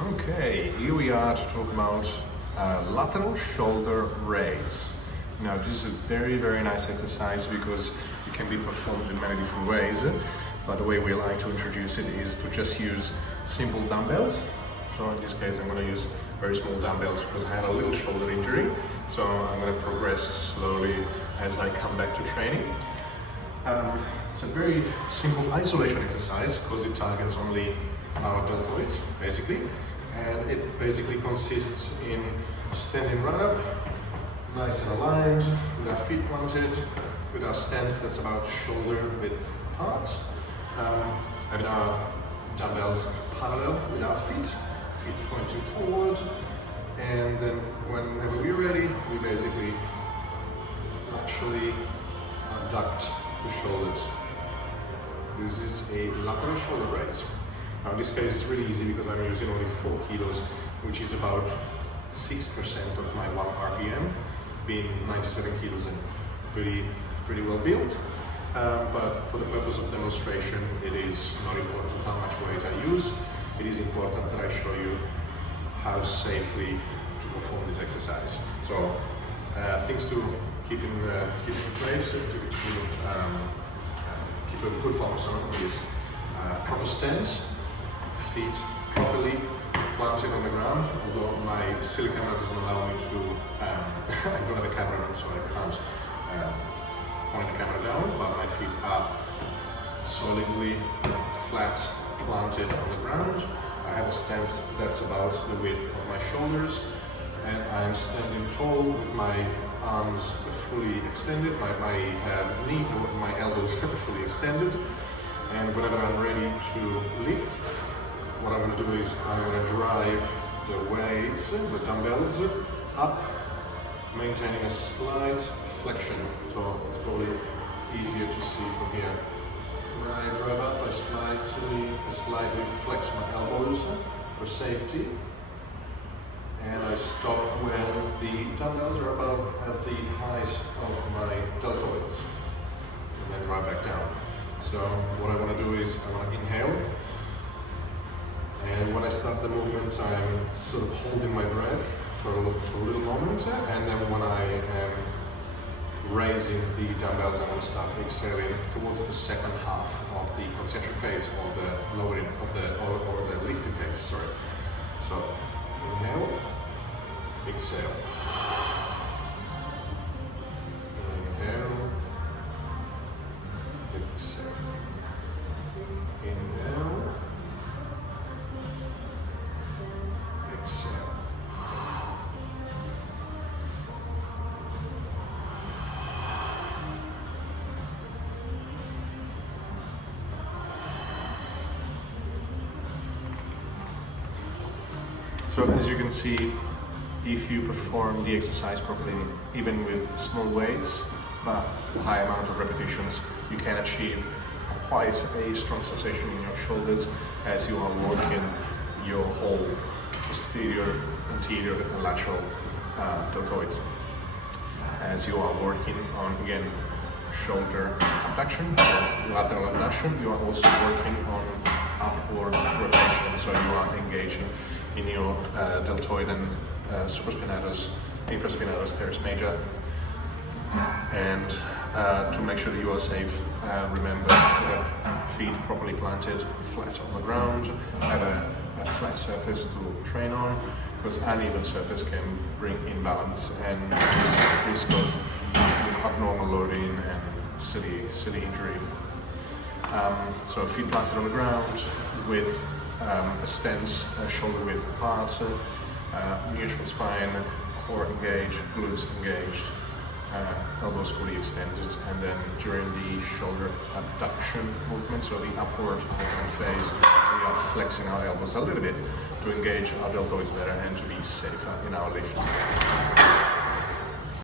Okay, here we are to talk about lateral shoulder raise. Now this is a very nice exercise because it can be performed in many different ways, but the way we like to introduce it is to just use simple dumbbells. So in this case I'm going to use very small dumbbells because I had a little shoulder injury, so I'm going to progress slowly as I come back to training. It's a very simple isolation exercise because it targets only our deltoids basically, and it basically consists in standing right up, nice and aligned, with our feet planted, with our stance that's about shoulder width apart, having our dumbbells parallel with our feet pointing forward, and then whenever we're ready, we basically naturally abduct the shoulders. This is a lateral shoulder raise. Now in this case it's really easy because I'm using only 4 kilos, which is about 6% of my 1 RPM, being 97 kilos and pretty well built. But for the purpose of demonstration, it is not important how much weight I use. It is important that I show you how safely to perform this exercise. So things to keep in place, to keep a good focus on is proper stance, feet properly planted on the ground, although my silly camera doesn't allow me to, I don't have a cameraman so I can't point the camera down, but my feet are solidly flat planted on the ground. I have a stance that's about the width of my shoulders, and I'm standing tall with my arms fully extended, my elbows fully extended, and whenever I'm ready to lift, what I'm going to do is I'm going to drive the weights, the dumbbells, up, maintaining a slight flexion, so it's probably easier to see from here. When I drive up, I slightly flex my elbows for safety, and I stop when the dumbbells are about at the height of my deltoids, and then drive back down. So what I want to do is I want to inhale, and when I start the movement I'm sort of holding my breath for a little moment, and then when I am raising the dumbbells I want to start exhaling towards the second half of the concentric phase, or the lowering of or the lifting phase, sorry. So inhale, exhale. Inhale, exhale. Inhale, exhale. So as you can see, if you perform the exercise properly, even with small weights, but a high amount of repetitions, you can achieve quite a strong sensation in your shoulders as you are working your whole posterior, anterior and lateral deltoids. As you are working on, again, shoulder abduction, or lateral abduction, you are also working on upward rotation, so you are engaging in your deltoid and supraspinatus, infraspinatus teres major. And to make sure that you are safe, remember to have feet properly planted flat on the ground, have a flat surface to train on, because uneven surface can bring imbalance and risk of abnormal loading and silly injury. So feet planted on the ground with a stance, shoulder width apart, neutral spine, core engaged, glutes engaged, elbows fully extended, and then during the shoulder abduction movement, so the upward phase, we are flexing our elbows a little bit to engage our deltoids better and to be safer in our lift.